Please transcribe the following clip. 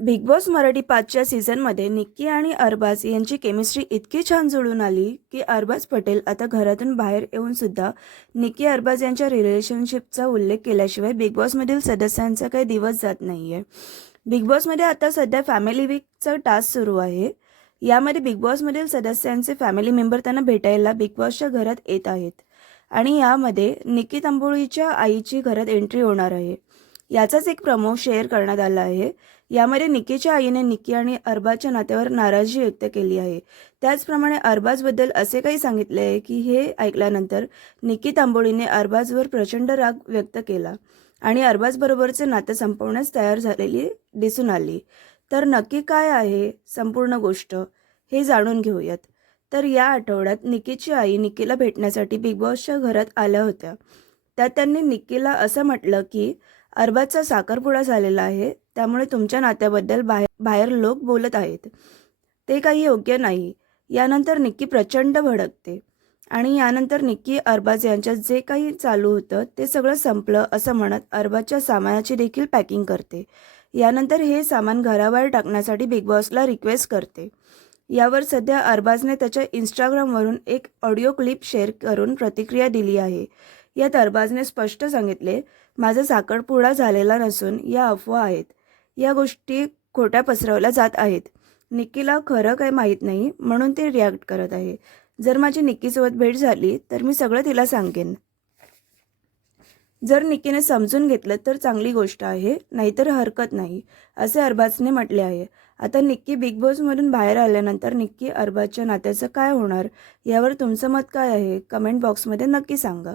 Big boss Marathi पाचच्या सीझनमध्ये निक्की आणि अरबाज यांची केमिस्ट्री इतकी छान जुळून आली की अरबाज पटेल आता घरातून बाहेर येऊन सुद्धा निक्की अरबाज यांच्या रिलेशनशिपचा उल्लेख केल्याशिवाय बिग बॉसमधील सदस्यांचा काही दिवस जात नाही आहे बिग बॉसमध्ये आता सध्या फॅमिली वीकचा टास्क सुरू आहे. यामध्ये बिग बॉसमधील सदस्यांचे फॅमिली मेंबर त्यांना भेटायला बिग बॉसच्या घरात येत आहेत. आणि यामध्ये निक्की तांबोळीच्या आईची घरात एंट्री होणार आहे. याचाच एक प्रमो शेअर करण्यात आला आहे. यामध्ये निक्कीच्या आईने निक्की आणि अरबाजच्या नात्यावर नाराजी व्यक्त केली आहे. त्याचप्रमाणे अरबाजबद्दल असे काही सांगितले आहे की हे ऐकल्यानंतर निक्की तांबोळीने अरबाजवर प्रचंड राग व्यक्त केला आणि अरबाजबरोबरचे नातं संपवण्यास तयार झालेली दिसून आली. तर नक्की काय आहे संपूर्ण गोष्ट हे जाणून घेऊयात. तर या आठवड्यात निक्कीची आई निक्कीला भेटण्यासाठी बिग बॉसच्या घरात आल्या होत्या. त्यात त्यांनी निक्कीला असं म्हटलं की अरबाजचा साखरपुडा झालेला आहे. त्यामुळे तुमच्या नात्याबद्दल बाहेर बाहेर लोक बोलत आहेत. ते काही योग्य नाही. यानंतर निक्की प्रचंड भडकते. आणि यानंतर निक्की अरबाज यांच्यात जे काही चालू होतं ते सगळं संपलं असं म्हणत अरबाजच्या सामानाची देखील पॅकिंग करते. यानंतर हे सामान घराबाहेर टाकण्यासाठी बिग बॉसला रिक्वेस्ट करते. यावर सध्या अरबाजने त्याच्या इंस्टाग्रामवरून एक ऑडिओ क्लिप शेअर करून प्रतिक्रिया दिली आहे. यात अरबाजने स्पष्ट सांगितले माझा साखरपुडा झालेला नसून या अफवा आहेत. या गोष्टी खोट्या पसरवल्या जात आहेत. निक्कीला खरं काही माहीत नाही म्हणून ती रिॲक्ट करत आहे. जर माझी निक्कीसोबत भेट झाली तर मी सगळं तिला सांगेन. जर निक्कीने समजून घेतलं तर चांगली गोष्ट आहे नाहीतर हरकत नाही असे अरबाजने म्हटले आहे. आता निक्की बिग बॉसमधून बाहेर आल्यानंतर निक्की अरबाजच्या नात्याचं काय होणार यावर तुमचं मत काय आहे कमेंट बॉक्समध्ये नक्की सांगा.